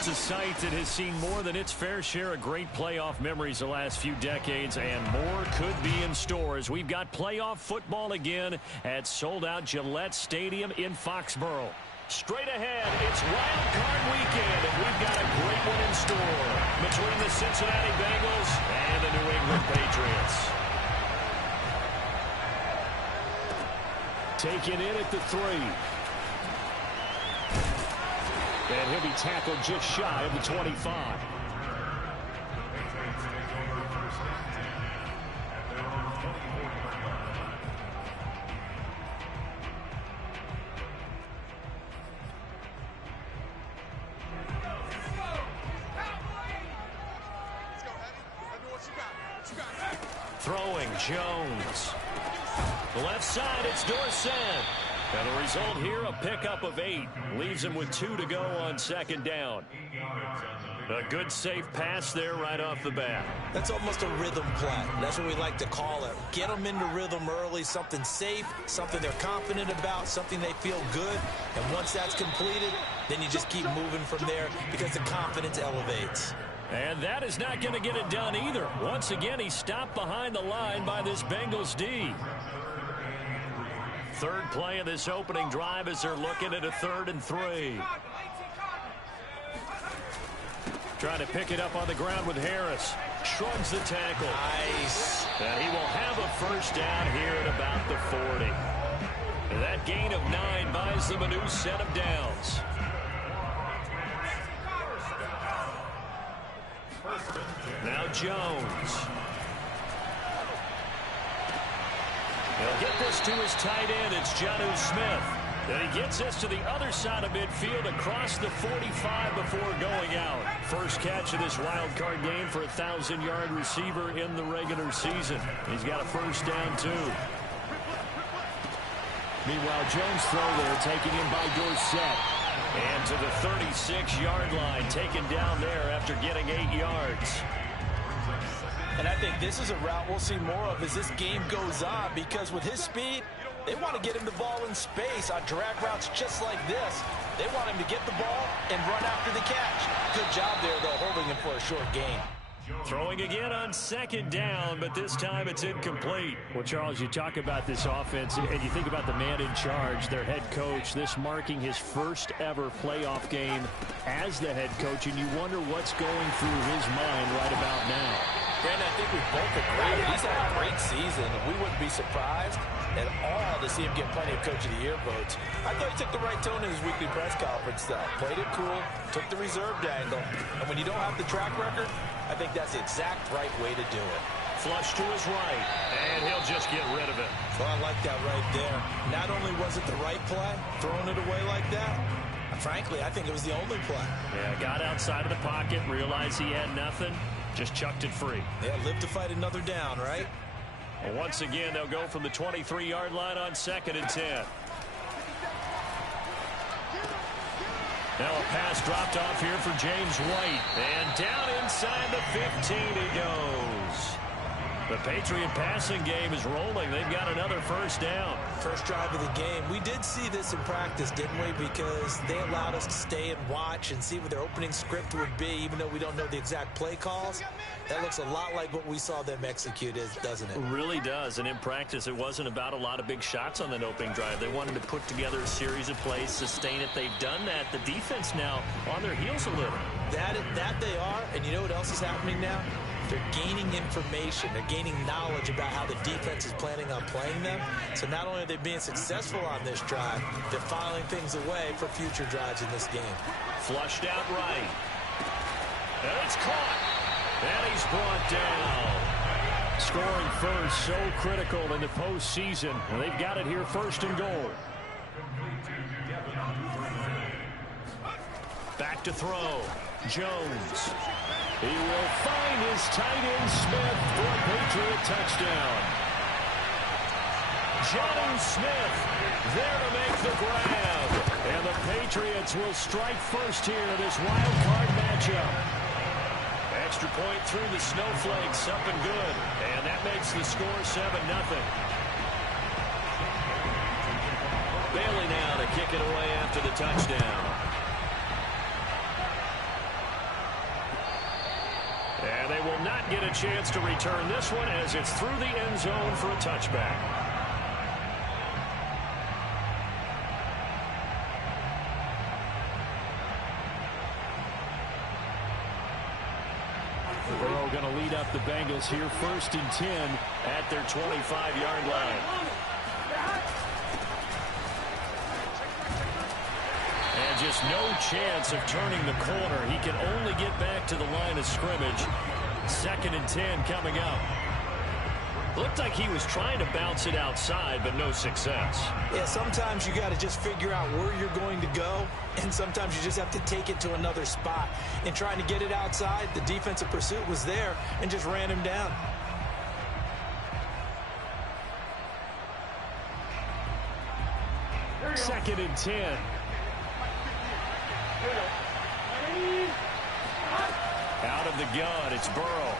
It's a site that has seen more than its fair share of great playoff memories the last few decades, and more could be in store as we've got playoff football again at sold-out Gillette Stadium in Foxborough. Straight ahead, it's Wild Card Weekend, and we've got a great one in store between the Cincinnati Bengals and the New England Patriots. Taken in at the 3. And he'll be tackled just shy of the 25. Throwing Jones. The left side, it's Dorsett. And the result here, a pickup of 8. Leaves him with 2 to go on second down. A good, safe pass there right off the bat. That's almost a rhythm play. That's what we like to call it. Get them into rhythm early, something safe, something they're confident about, something they feel good. And once that's completed, then you just keep moving from there because the confidence elevates. And that is not going to get it done either. Once again, he's stopped behind the line by this Bengals D. Third play of this opening drive as they're looking at a 3rd and 3. Trying to pick it up on the ground with Harris. Shrugs the tackle. Nice. And he will have a first down here at about the 40. And that gain of 9 buys them a new set of downs. Now Jones. He'll get this to his tight end. It's Jonnu Smith. And he gets this to the other side of midfield across the 45 before going out. First catch of this wild card game for a 1,000-yard receiver in the regular season. He's got a first down, too. Meanwhile, Jones' throw there taken in by Dorsett. And to the 36-yard line, taken down there after getting 8 yards. And I think this is a route we'll see more of as this game goes on, because with his speed, they want to get him the ball in space on drag routes just like this. They want him to get the ball and run after the catch. Good job there, though, holding him for a short gain. Throwing again on second down, but this time it's incomplete. Well, Charles, you talk about this offense, and you think about the man in charge, their head coach, this marking his first ever playoff game as the head coach, and you wonder what's going through his mind right about now. Brandon, I think we both agree he's had a great season, and we wouldn't be surprised at all to see him get plenty of Coach of the Year votes. I thought he took the right tone in his weekly press conference, though. Played it cool, took the reserved angle, and when you don't have the track record, I think that's the exact right way to do it. Flush to his right, and he'll just get rid of it. Well, I like that right there. Not only was it the right play, throwing it away like that, frankly, I think it was the only play. Yeah, got outside of the pocket, realized he had nothing, just chucked it free. Yeah, live to fight another down, right? Well, once again, they'll go from the 23-yard line on 2nd and 10. Now a pass dropped off here for James White. And down inside the 15 he goes. The Patriot passing game is rolling. They've got another first down. First drive of the game. We did see this in practice, didn't we? Because they allowed us to stay and watch and see what their opening script would be, even though we don't know the exact play calls. That looks a lot like what we saw them execute, doesn't it? It really does. And in practice, it wasn't about a lot of big shots on that opening drive. They wanted to put together a series of plays, sustain it. They've done that. The defense now on their heels a little. That they are. And you know what else is happening now? They're gaining information. They're gaining knowledge about how the defense is planning on playing them. So not only are they being successful on this drive, they're filing things away for future drives in this game. Flushed out right. And it's caught. And he's brought down. Scoring first, so critical in the postseason. And they've got it here, 1st and goal. Back to throw. Jones. He will find his tight end Smith for a Patriot touchdown. Jonnu Smith there to make the grab. And the Patriots will strike first here in this wild card matchup. Extra point through the snowflakes, up and good. And that makes the score 7-0. Bailey now to kick it away after the touchdown. they will not get a chance to return this one as it's through the end zone for a touchback. Burrow going to lead up the Bengals here, 1st and 10 at their 25-yard line. And just no chance of turning the corner. He can only get back to the line of scrimmage. 2nd and 10 coming up. Looked like he was trying to bounce it outside, but no success. Yeah, sometimes you got to just figure out where you're going to go, and sometimes you just have to take it to another spot. In trying to get it outside, the defensive pursuit was there and just ran him down. Second and 10. Out of the gun, it's Burrow.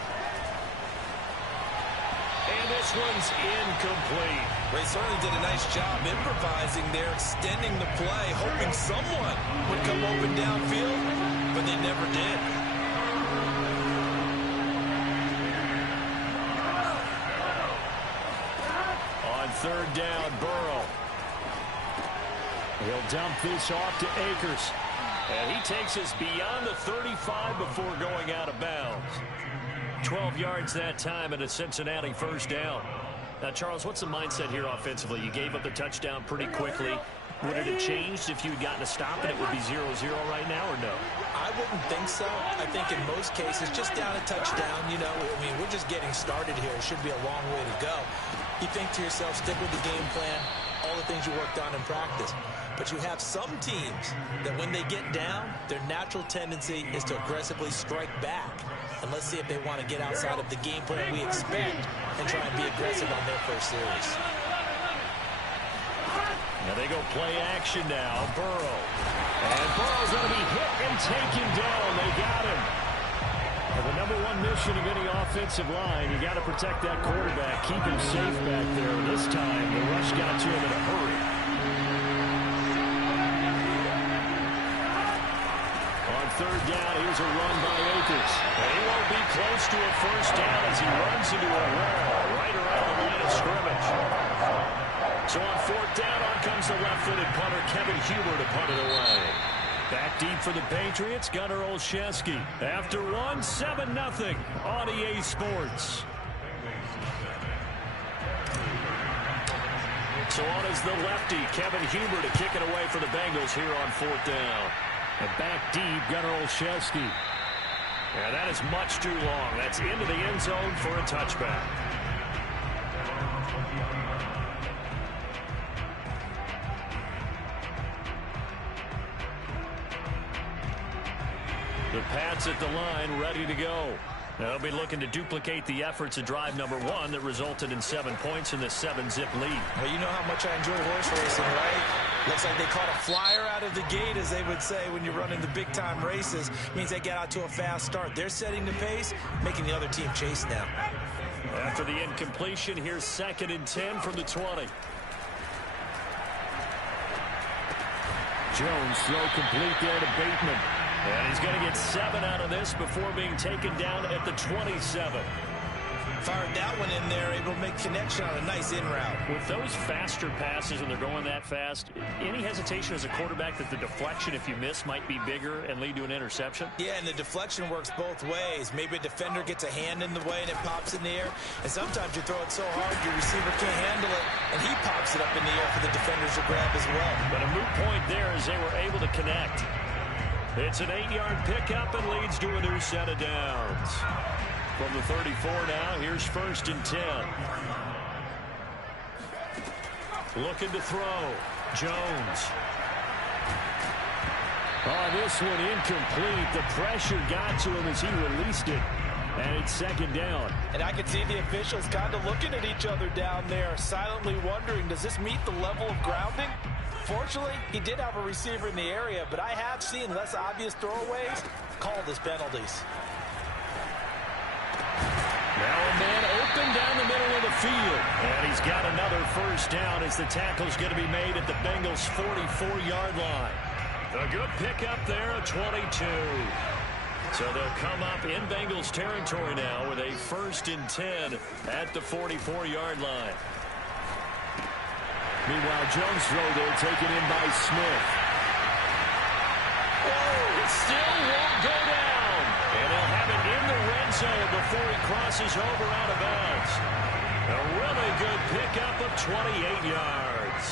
And this one's incomplete. They certainly did a nice job improvising there, extending the play, hoping someone would come open downfield, but they never did. On 3rd down, Burrow. He'll dump this off to Akers. And he takes us beyond the 35 before going out of bounds. 12 yards that time and a Cincinnati 1st down. Now, Charles, what's the mindset here offensively? You gave up the touchdown pretty quickly. Would it have changed if you had gotten a stop and it would be 0-0 right now, or no? I wouldn't think so. I think in most cases, just down a touchdown, you know, I mean, we're just getting started here. It should be a long way to go. You think to yourself, stick with the game plan, all the things you worked on in practice. But you have some teams that when they get down, their natural tendency is to aggressively strike back. And let's see if they want to get outside of the game plan we expect and try and be aggressive on their first series. Now they go play action now. Burrow. And Burrow's going to be hit and taken down. They got him. And the #1 mission of any offensive line, you got to protect that quarterback, keep him safe back there. This time, the rush got to him in a hurry. On 3rd down, here's a run by Akers. And he won't be close to a 1st down as he runs into a wall right around the line of scrimmage. So on 4th down, on comes the left-footed punter, Kevin Huber, to punt it away. Back deep for the Patriots, Gunnar Olszewski. After one, 7-0 on EA Sports. So on is the lefty, Kevin Huber, to kick it away for the Bengals here on 4th down. And back deep, Gunnar Olszewski. Yeah, that is much too long. That's into the end zone for a touchback. The Pats at the line, ready to go. They'll be looking to duplicate the efforts of drive #1 that resulted in 7 points in the 7-zip lead. Well, you know how much I enjoy horse racing, right? Looks like they caught a flyer out of the gate, as they would say when you're running the big-time races. Means they get out to a fast start. They're setting the pace, making the other team chase now. After the incompletion, here's 2nd and 10 from the 20. Jones throw complete there to Bateman. And he's going to get 7 out of this before being taken down at the 27. Fired that one in there, able to make connection on a nice in route. With those faster passes when they're going that fast, any hesitation as a quarterback that the deflection, if you miss, might be bigger and lead to an interception? Yeah, and the deflection works both ways. Maybe a defender gets a hand in the way and it pops in the air. And sometimes you throw it so hard your receiver can't handle it, and he pops it up in the air for the defenders to grab as well. But a moot point there as they were able to connect. It's an 8-yard pickup and leads to a new set of downs. From the 34 now, here's 1st and 10. Looking to throw. Jones. Oh, this one incomplete. The pressure got to him as he released it. And it's 2nd down. And I could see the officials kind of looking at each other down there, silently wondering, does this meet the level of grounding? Fortunately, he did have a receiver in the area, but I have seen less obvious throwaways called as penalties. Now a man open down the middle of the field. And he's got another 1st down as the tackle's going to be made at the Bengals' 44-yard line. A good pickup there, a 22. So they'll come up in Bengals territory now with a 1st and 10 at the 44-yard line. Meanwhile, Jones' throw there taken in by Smith. Oh, it still won't go down. And he'll have it in the red zone before he crosses over out of bounds. A really good pickup of 28 yards.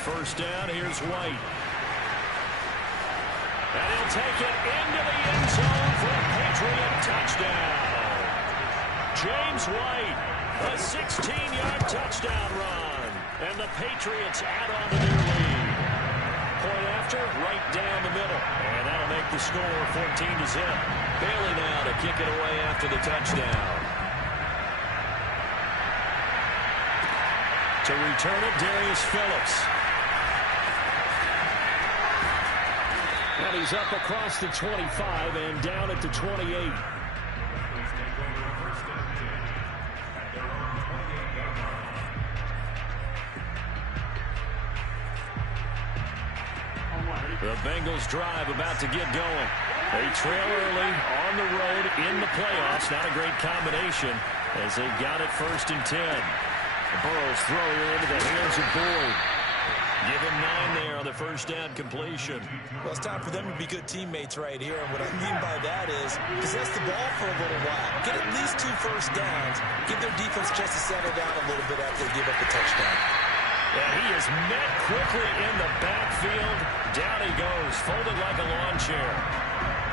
First down, here's White. And he'll take it into the end zone for a Patriot touchdown. James White, a 16-yard touchdown run. And the Patriots add on to their lead. Point after, right down the middle. And that'll make the score 14-0. Bailey now to kick it away after the touchdown. To return it, Darius Phillips. And he's up across the 25 and down at the 28. The Bengals drive about to get going. They trail early on the road in the playoffs. Not a great combination as they've got it 1st and 10. Burrow's throw into the hands of Boyd. Give him 9 there on the first down completion. Well, it's time for them to be good teammates right here. And what I mean by that is possess the ball for a little while. Get at least 2 first downs. Give their defense a chance to settle down a little bit after they give up the touchdown. And he is met quickly in the backfield. Down he goes, folded like a lawn chair.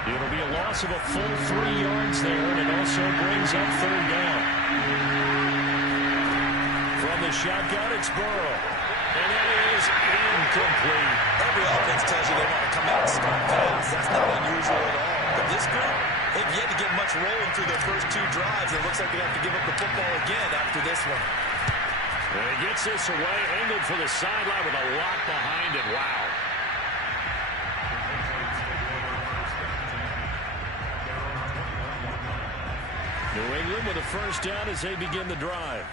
It'll be a loss of a full 3 yards there, and it also brings up 3rd down. From the shotgun, it's Burrow. And it is incomplete. Every offense tells you they want to come out and start fast. That's not unusual at all. But this group, they've yet to get much rolling through their first 2 drives. It looks like they have to give up the football again after this one. And he gets this away, angled for the sideline with a lot behind it. Wow. New England with a first down as they begin the drive.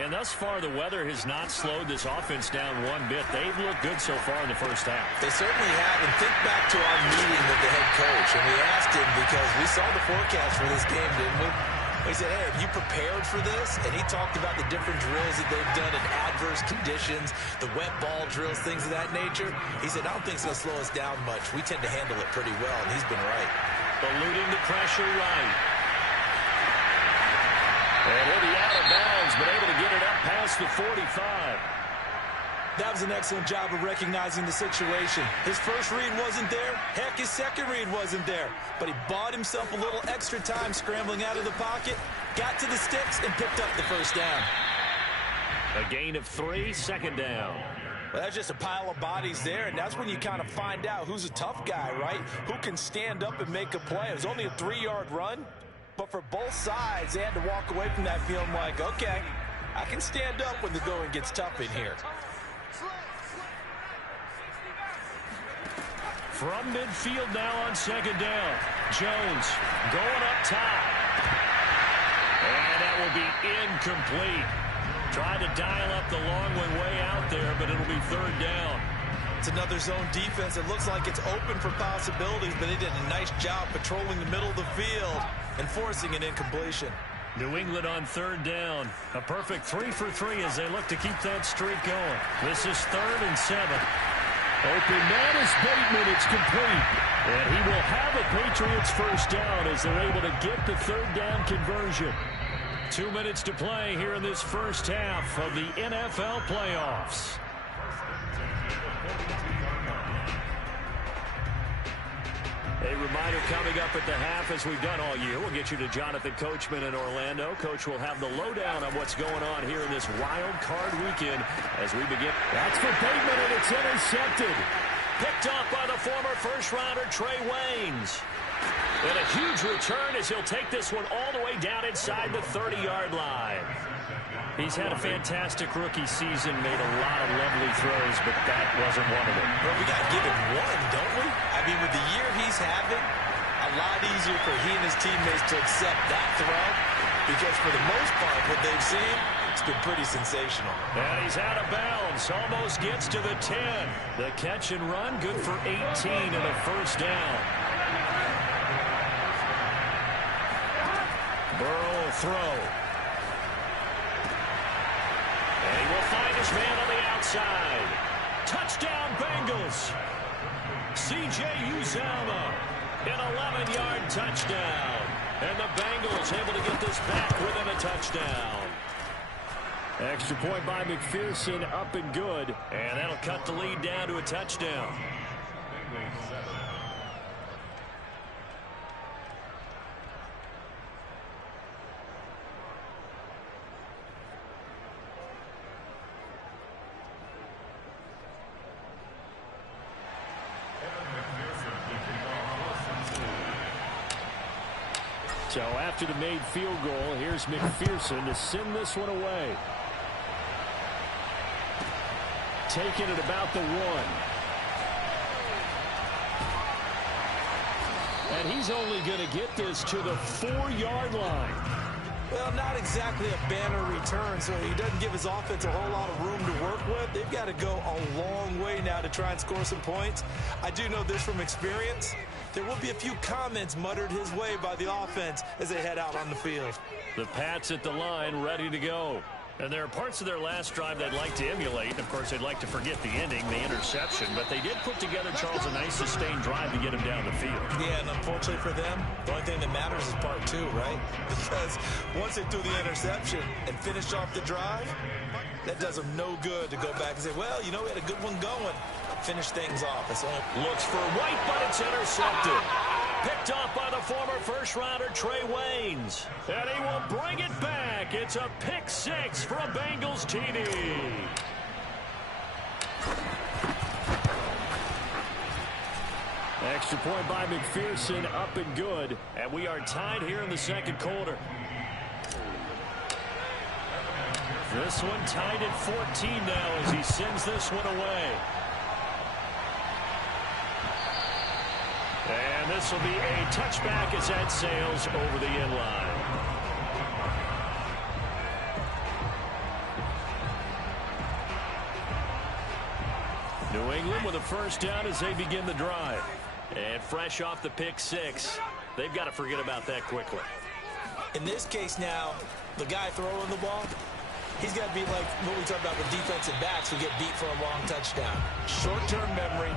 And thus far, the weather has not slowed this offense down one bit. They've looked good so far in the first half. They certainly have. And think back to our meeting with the head coach. And we asked him because we saw the forecast for this game, didn't we? He said, hey, have you prepared for this? And he talked about the different drills that they've done in adverse conditions, the wet ball drills, things of that nature. He said, I don't think it's going to slow us down much. We tend to handle it pretty well, and he's been right. Eluding the pressure right. And he'll be out of bounds, but able to get it up past the 45. That was an excellent job of recognizing the situation. His first read wasn't there. Heck, his second read wasn't there. But he bought himself a little extra time scrambling out of the pocket, got to the sticks, and picked up the first down. A gain of 3, 2nd down. Well, that's just a pile of bodies there, and that's when you kind of find out who's a tough guy, right? Who can stand up and make a play. It was only a 3-yard run, but for both sides, they had to walk away from that feeling like, okay, I can stand up when the going gets tough in here. From midfield now on 2nd down. Jones going up top. And that will be incomplete. Tried to dial up the long way out there, but it'll be 3rd down. It's another zone defense. It looks like it's open for possibilities, but they did a nice job patrolling the middle of the field and forcing an incompletion. New England on 3rd down. A perfect 3 for 3 as they look to keep that streak going. This is 3rd and 7. Open man is Bateman. It's complete. And he will have a Patriots first down as they're able to get the 3rd down conversion. 2 minutes to play here in this first half of the NFL playoffs. A reminder coming up at the half, as we've done all year, we'll get you to Jonathan Coachman in Orlando. Coach will have the lowdown on what's going on here in this wild card weekend as we begin. That's for Bateman, and it's intercepted. Picked off by the former first-rounder Trey Waynes. And a huge return as he'll take this one all the way down inside the 30-yard line. He's had a fantastic rookie season, made a lot of lovely throws, but that wasn't one of them. Well, we got to give him one, don't we? I mean, with the year he's having, a lot easier for he and his teammates to accept that throw because for the most part, what they've seen, It's been pretty sensational. And he's out of bounds. Almost gets to the 10. The catch and run, good for 18 and a first down. Burrow will throw. And he will find his man on the outside. Touchdown, Bengals. C.J. Uzomah, an 11-yard touchdown. And the Bengals able to get this back within a touchdown. Extra point by McPherson, up and good. And that'll cut the lead down to a touchdown. So after the made field goal, here's McPherson to send this one away. Taking it about the 1. And he's only going to get this to the 4-yard line. Well, not exactly a banner return, so he doesn't give his offense a whole lot of room to work with. They've got to go a long way now to try and score some points. I do know this from experience. There will be a few comments muttered his way by the offense as they head out on the field. The Pats at the line, ready to go. And there are parts of their last drive they'd like to emulate. Of course, they'd like to forget the ending, the interception. But they did put together, Charles, a nice sustained drive to get him down the field. Yeah, and unfortunately for them, the only thing that matters is part 2, right? Because once they threw the interception and finished off the drive, that does them no good to go back and say, well, you know, we had a good one going. Finish things off. Looks for White, but it's intercepted. Picked off by the former first-rounder Trey Waynes. And he will bring it back. It's a pick 6 for a Bengals TD. Extra point by McPherson, up and good. And we are tied here in the second quarter. This one tied at 14 now as he sends this one away. And this will be a touchback as that sails over the end line. New England with a first down as they begin the drive. And fresh off the pick 6, they've got to forget about that quickly. In this case now, the guy throwing the ball, he's got to be like what we talked about with defensive backs who get beat for a long touchdown. Short-term memory.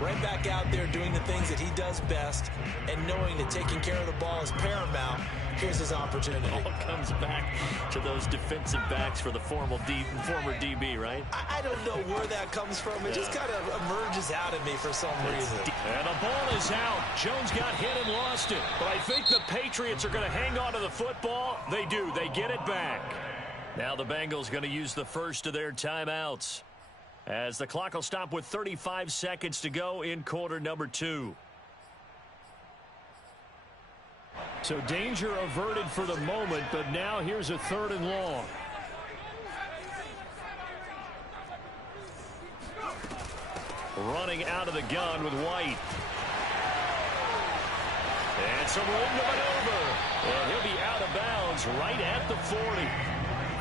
Right back out there doing the things that he does best and knowing that taking care of the ball is paramount. Here's his opportunity. It all comes back to those defensive backs for the former DB, right? I don't know where that comes from. It just kind of emerges out of me for some reason. And the ball is out. Jones got hit and lost it. But I think the Patriots are going to hang on to the football. They do. They get it back. Now the Bengals going to use the first of their timeouts, as the clock will stop with 35 seconds to go in quarter number 2. So danger averted for the moment, but now here's a 3rd and long. Running out of the gun with White. And some room to maneuver. And he'll be out of bounds right at the 40.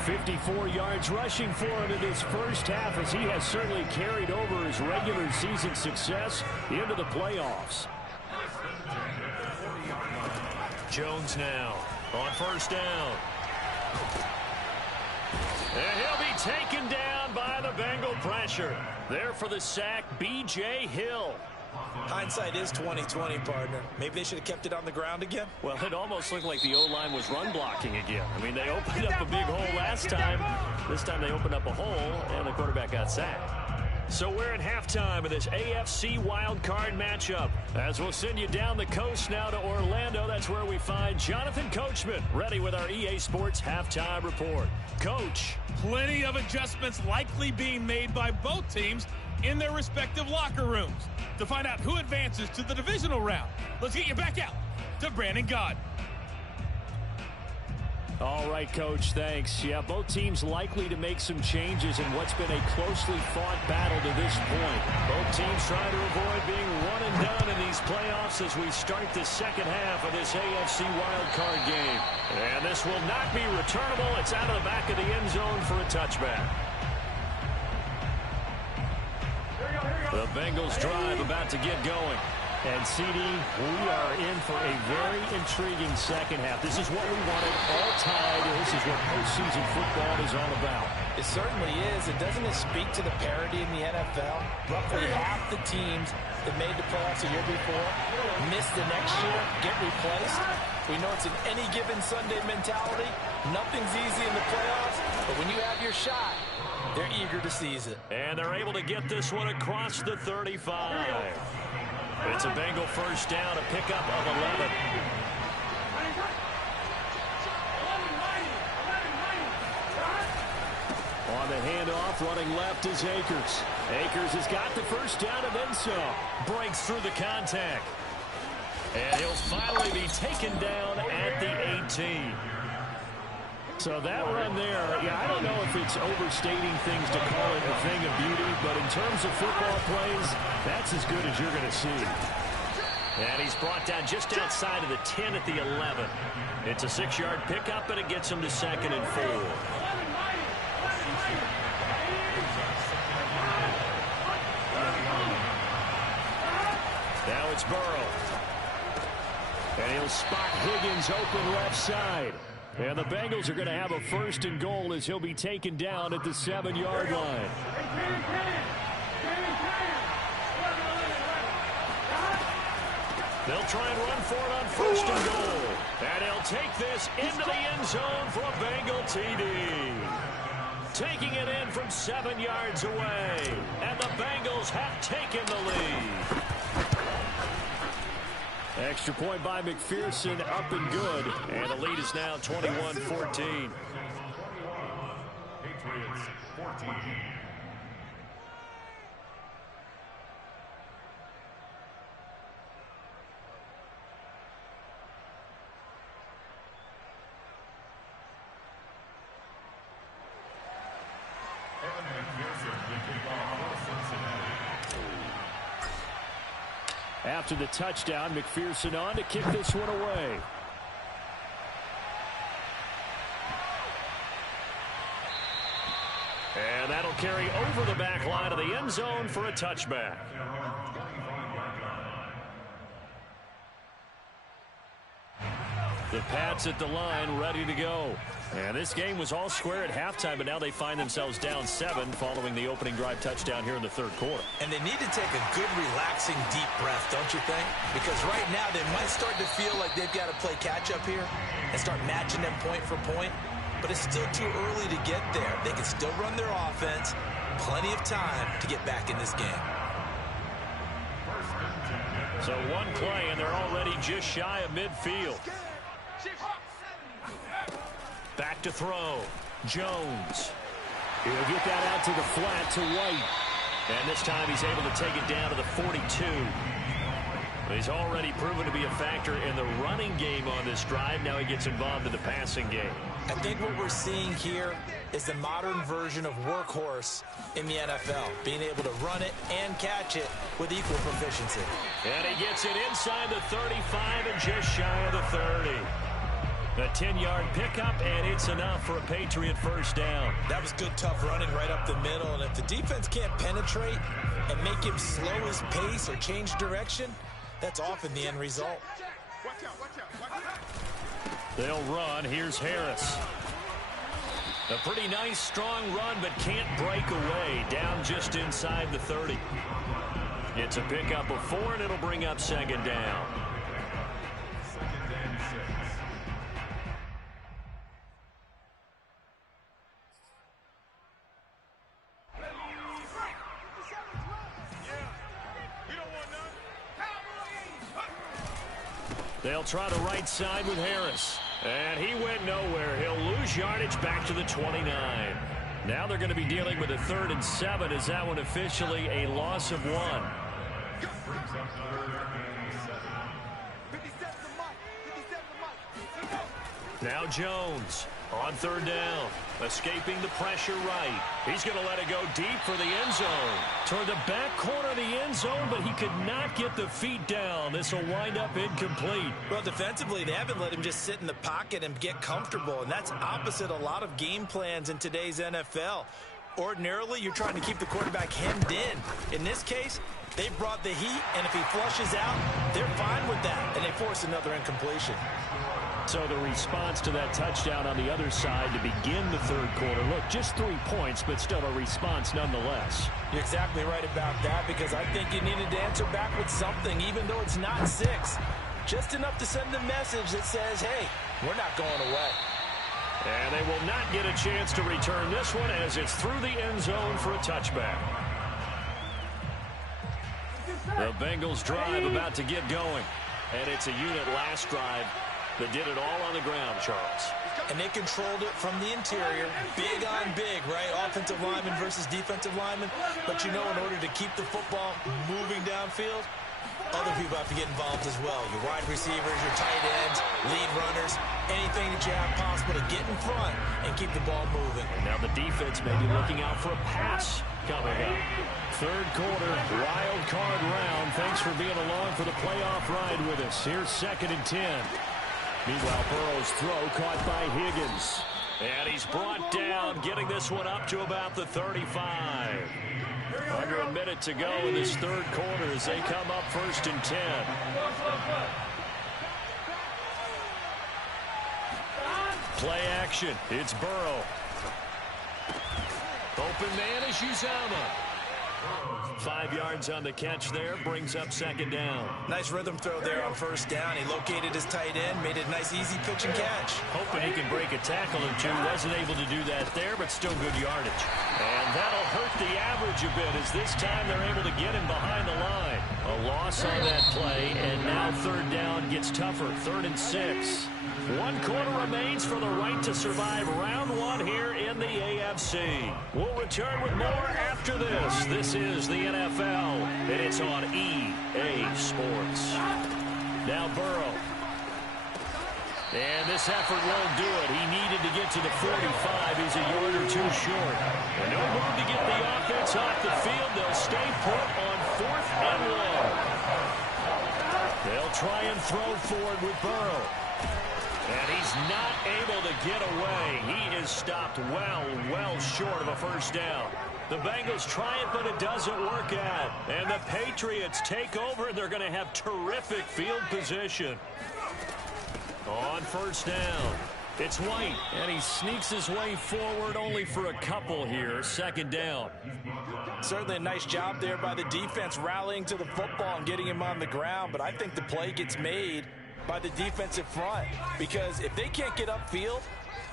54 yards rushing for him in his first half, as he has certainly carried over his regular season success into the playoffs. Jones now on first down. And he'll be taken down by the Bengal pressure. There for the sack, B.J. Hill. Hindsight is 20/20, partner. Maybe they should have kept it on the ground again. Well, it almost looked like the O-line was run blocking again. I mean, they opened up a big hole last time. This time they opened up a hole, and the quarterback got sacked. So we're at halftime of this AFC wildcard matchup. As we'll send you down the coast now to Orlando, that's where we find Jonathan Coachman, ready with our EA Sports halftime report. Coach. Plenty of adjustments likely being made by both teams in their respective locker rooms. To find out who advances to the divisional round, let's get you back out to Brandon Gaudin. All right, Coach, thanks. Yeah, both teams likely to make some changes in what's been a closely fought battle to this point. Both teams trying to avoid being one and done in these playoffs as we start the second half of this AFC wildcard game. And this will not be returnable. It's out of the back of the end zone for a touchback. The Bengals drive about to get going. And, CD, we are in for a very intriguing second half. This is what we wanted all tied. This is what postseason football is all about. It certainly is. And doesn't it speak to the parity in the NFL? Roughly half the teams that made the playoffs a year before miss the next year, get replaced. We know it's an any given Sunday mentality. Nothing's easy in the playoffs, but when you have your shot, they're eager to seize it. And they're able to get this one across the 35. It's a Bengal first down, a pickup of 11. On the handoff, running left is Akers. Akers has got the first down and then some. Breaks through the contact. And he'll finally be taken down at the 18. So that run there, yeah, I don't know if it's overstating things to call it a thing of beauty, but in terms of football plays, that's as good as you're going to see. And he's brought down just outside of the 10 at the 11. It's a 6-yard pickup, and it gets him to 2nd and 4. Now it's Burrow. And he'll spot Higgins open left side. And the Bengals are going to have a 1st and goal as he'll be taken down at the 7-yard line. They'll try and run for it on 1st and goal. And he'll take this into the end zone for a Bengal TD. Taking it in from 7 yards away. And the Bengals have taken the lead. Extra point by McPherson, up and good. And the lead is now 21-14. Patriots 14. After the touchdown, McPherson on to kick this one away. And that'll carry over the back line of the end zone for a touchback. The Pats at the line, ready to go. And this game was all square at halftime, but now they find themselves down 7 following the opening drive touchdown here in the 3rd quarter. And they need to take a good, relaxing, deep breath, don't you think? Because right now they might start to feel like they've got to play catch-up here and start matching them point for point. But it's still too early to get there. They can still run their offense. Plenty of time to get back in this game. So one play, and they're already just shy of midfield. Back to throw. Jones. He'll get that out to the flat to White. And this time he's able to take it down to the 42. He's already proven to be a factor in the running game on this drive. Now he gets involved in the passing game. I think what we're seeing here is the modern version of workhorse in the NFL. Being able to run it and catch it with equal proficiency. And he gets it inside the 35 and just shy of the 30. A 10-yard pickup, and it's enough for a Patriot first down. That was good, tough running right up the middle. And if the defense can't penetrate and make him slow his pace or change direction, that's often the end result. They'll run. Here's Harris. A pretty nice, strong run, but can't break away. Down just inside the 30. It's a pickup of 4, and it'll bring up 2nd down. They'll try the right side with Harris. And he went nowhere. He'll lose yardage back to the 29. Now they're going to be dealing with a 3rd and 7. Is that one officially a loss of 1? Now Jones on third down, escaping the pressure right. He's going to let it go deep for the end zone. Toward the back corner of the end zone, but he could not get the feet down. This will wind up incomplete. Well, defensively, they haven't let him just sit in the pocket and get comfortable, and that's opposite a lot of game plans in today's NFL. Ordinarily, you're trying to keep the quarterback hemmed in. In this case, they brought the heat, and if he flushes out, they're fine with that, and they force another incompletion. So the response to that touchdown on the other side to begin the third quarter. Look, just 3 points, but still a response nonetheless. You're exactly right about that, because I think you needed to answer back with something, even though it's not 6. Just enough to send a message that says, hey, we're not going away. And they will not get a chance to return this one as it's through the end zone for a touchback. The Bengals drive about to get going. And it's a unit last drive that did it all on the ground, Charles. And they controlled it from the interior. Big on big, right? Offensive lineman versus defensive lineman. But you know, in order to keep the football moving downfield, other people have to get involved as well. Your wide receivers, your tight ends, lead runners, anything that you have possible to get in front and keep the ball moving. And now the defense may be looking out for a pass coming up. Third quarter, wild card round. Thanks for being along for the playoff ride with us. Here's 2nd and 10. Meanwhile, Burrow's throw caught by Higgins. And he's brought down, getting this one up to about the 35. Under a minute to go in this third quarter as they come up 1st and 10. Play action. It's Burrow. Open man is Uzomah. 5 yards on the catch there, brings up 2nd down. Nice rhythm throw there on 1st down. He located his tight end, made it a nice easy pitch and catch. Hoping he can break a tackle or two. Wasn't able to do that there, but still good yardage. And that'll hurt the average a bit as this time they're able to get him behind the line. A loss on that play, and now 3rd down gets tougher. 3rd and 6. 1 quarter remains for the right to survive round 1 here in the AFC. We'll return with more after this. This is the NFL, and it's on EA Sports. Now Burrow. And this effort won't do it. He needed to get to the 45. He's a yard or 2 short. And no move to get the offense off the field. They'll stay put on 4th and 1. They'll try and throw forward with Burrow. And he's not able to get away. He is stopped well short of a 1st down. The Bengals try it, but it doesn't work out. And the Patriots take over, and they're going to have terrific field position. On 1st down, it's White, and he sneaks his way forward only for a couple here. 2nd down. Certainly a nice job there by the defense rallying to the football and getting him on the ground, but I think the play gets made by the defensive front, because if they can't get upfield,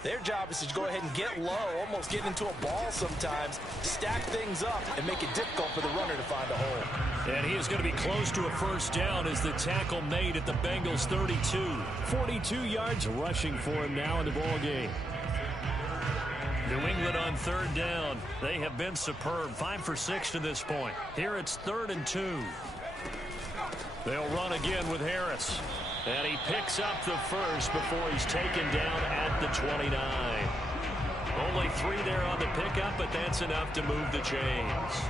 their job is to go ahead and get low, almost get into a ball sometimes, stack things up, and make it difficult for the runner to find a hole. And he is going to be close to a 1st down as the tackle made at the Bengals 32. 42 yards rushing for him now in the ball game. New England on 3rd down. They have been superb. 5 for 6 to this point. Here it's 3rd and 2. They'll run again with Harris. And he picks up the 1st before he's taken down at the 29. Only 3 there on the pickup, but that's enough to move the chains.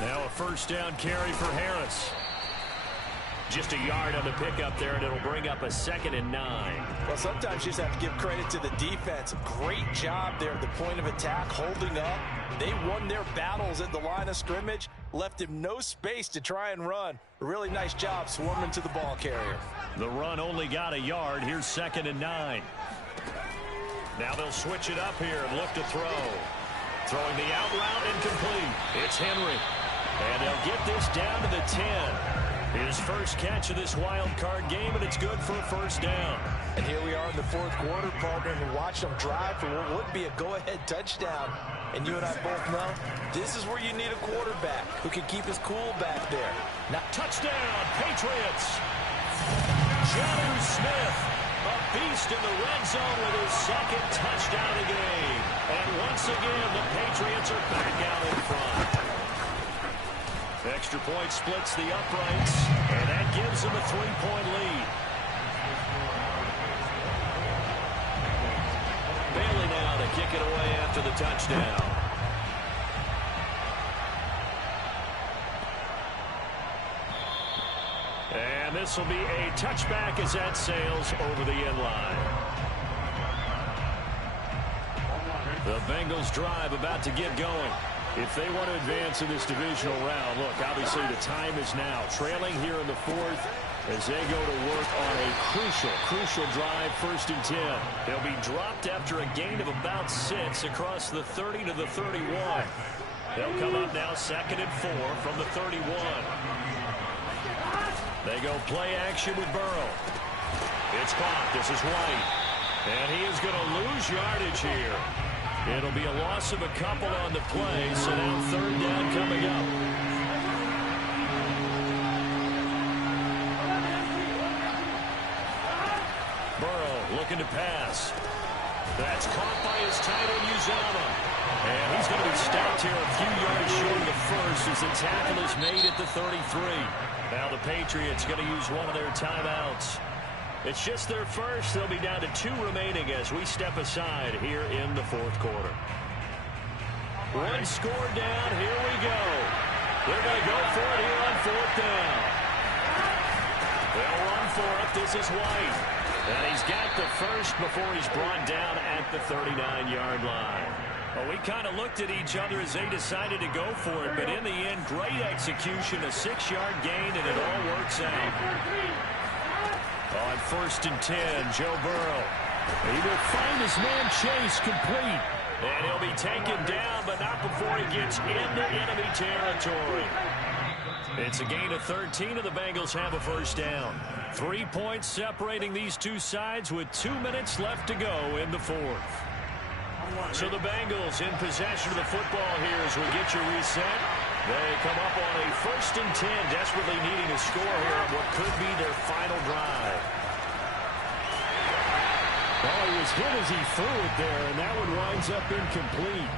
Now a 1st down carry for Harris. Just a yard on the pickup there, and it'll bring up a 2nd and 9. Well, sometimes you just have to give credit to the defense. Great job there at the point of attack, holding up. They won their battles at the line of scrimmage, left him no space to try and run. A really nice job swarming to the ball carrier. The run only got a yard. Here's 2nd and 9. Now they'll switch it up here and look to throw. Throwing the out route incomplete. It's Henry. And they'll get this down to the 10. His first catch of this wild card game, and it's good for a 1st down. And here we are in the 4th quarter, partner, and watch them drive for what would be a go-ahead touchdown. And you and I both know this is where you need a quarterback who can keep his cool back there. Now, touchdown, Patriots. Jonnu Smith A beast in the red zone with his second touchdown of the game. And once again, the Patriots are back out in front. Extra point splits the uprights, and that gives them a 3-point lead. Bailey now to kick it away after the touchdown. And this will be a touchback as that sails over the end line. The Bengals drive about to get going. If they want to advance in this divisional round, look, obviously the time is now. Trailing here in the fourth as they go to work on a crucial drive, 1st and 10. They'll be dropped after a gain of about 6 across the 30 to the 31. They'll come up now 2nd and 4 from the 31. They go play action with Burrow. It's caught. This is White. And he is going to lose yardage here. It'll be a loss of a couple on the play, so now 3rd down coming up. Burrow looking to pass. That's caught by his tight end, Uzomah. And he's going to be stopped here a few yards short of the first as the tackle is made at the 33. Now the Patriots going to use one of their timeouts. It's just their first. They'll be down to 2 remaining as we step aside here in the 4th quarter. 1 score down. Here we go. They're going to go for it here on 4th down. They'll run for it. This is White. And he's got the first before he's brought down at the 39-yard line. Well, we kind of looked at each other as they decided to go for it, but in the end, great execution, a 6-yard gain, and it all works out. On 1st and 10, Joe Burrow. He will find his man Chase complete. And he'll be taken down, but not before he gets into enemy territory. It's a gain of 13, and the Bengals have a 1st down. 3 points separating these two sides with 2 minutes left to go in the 4th. So the Bengals in possession of the football here as we get you reset. They come up on a 1st and 10, desperately needing a score here on what could be their final drive. Oh, he was hit as he threw it there, and that one winds up incomplete.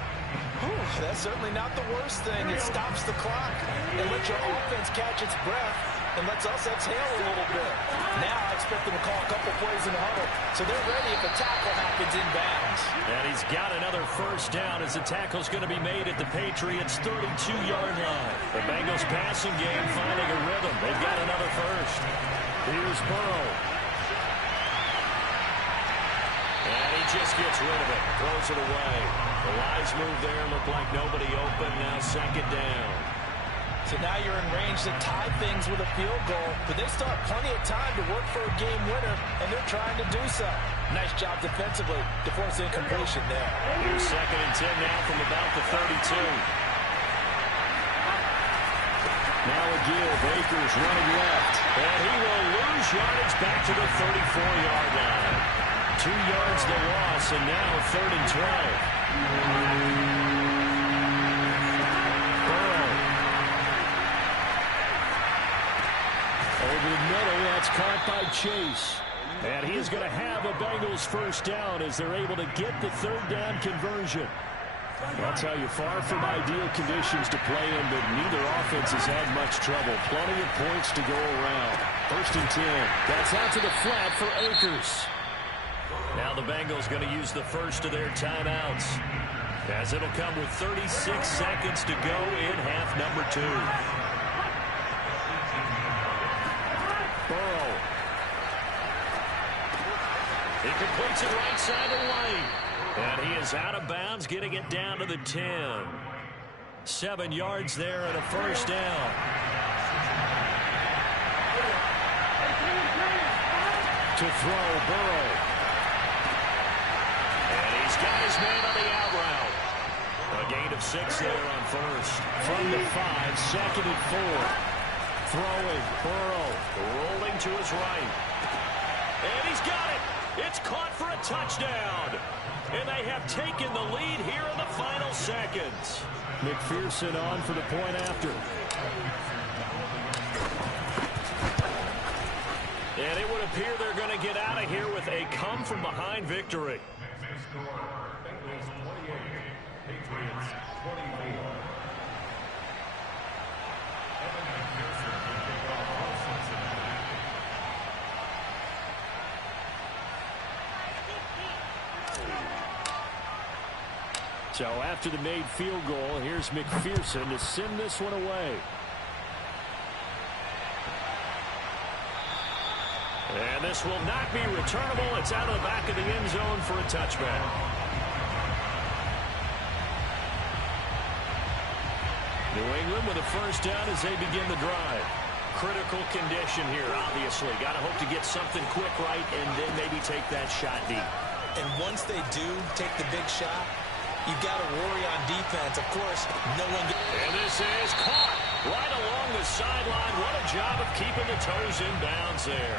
That's certainly not the worst thing. It stops the clock and lets your offense catch its breath and lets us exhale a little bit. Now I expect them to call a couple plays in the huddle, so they're ready if a tackle happens inbounds. And he's got another 1st down as the tackle's going to be made at the Patriots' 32-yard line. The Bengals passing game finding a rhythm. They've got another 1st. Here's Burrow. And he just gets rid of it, throws it away. The Lions move there, look like nobody open, now 2nd down. So now you're in range to tie things with a field goal, but they still have plenty of time to work for a game winner, and they're trying to do so. Nice job defensively to force incompletion there. Here's 2nd and 10 now from about the 32. Now a give. Akers running left. And he will lose yardage back to the 34-yard line. 2 yards the loss, and now 3rd and 12. Over the middle, that's caught by Chase. And he is going to have a Bengals 1st down as they're able to get the 3rd down conversion. I'll tell you, far from ideal conditions to play in, but neither offense has had much trouble. Plenty of points to go around. 1st and 10. That's out to the flat for Akers. Now the Bengals going to use the first of their timeouts, as it'll come with 36 seconds to go in half number 2. Burrow. He completes it right side of the lane. And he is out of bounds, getting it down to the 10. 7 yards there and a 1st down. To throw, Burrow. And he's got his man on the out route. A gain of 6 there on 1st. From the 5, 2nd and 4. Throwing, Burrow. Rolling to his right. And he's got it. It's caught for a touchdown. And they have taken the lead here in the final seconds. McPherson on for the point after. And it would appear they're going to get out of here with a come-from-behind victory. So after the made field goal, here's McPherson to send this one away. And this will not be returnable. It's out of the back of the end zone for a touchback. New England with a first down as they begin the drive. Critical condition here, obviously. Got to hope to get something quick right and then maybe take that shot deep. And once they do take the big shot, you've got to worry on defense. Of course, no one... And this is caught right along the sideline. What a job of keeping the toes in bounds there.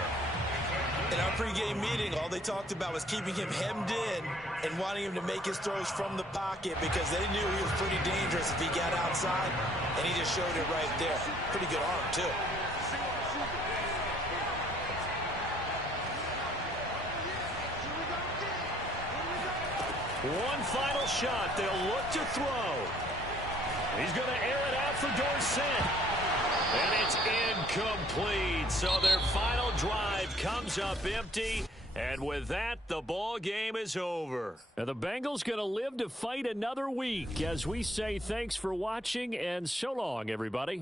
In our pregame meeting, all they talked about was keeping him hemmed in and wanting him to make his throws from the pocket because they knew he was pretty dangerous if he got outside, and he just showed it right there. Pretty good arm, too. One final shot. They'll look to throw. He's going to air it out for Dorsett. And it's incomplete. So their final drive comes up empty. And with that, the ball game is over. Now the Bengals going to live to fight another week. As we say, thanks for watching and so long, everybody.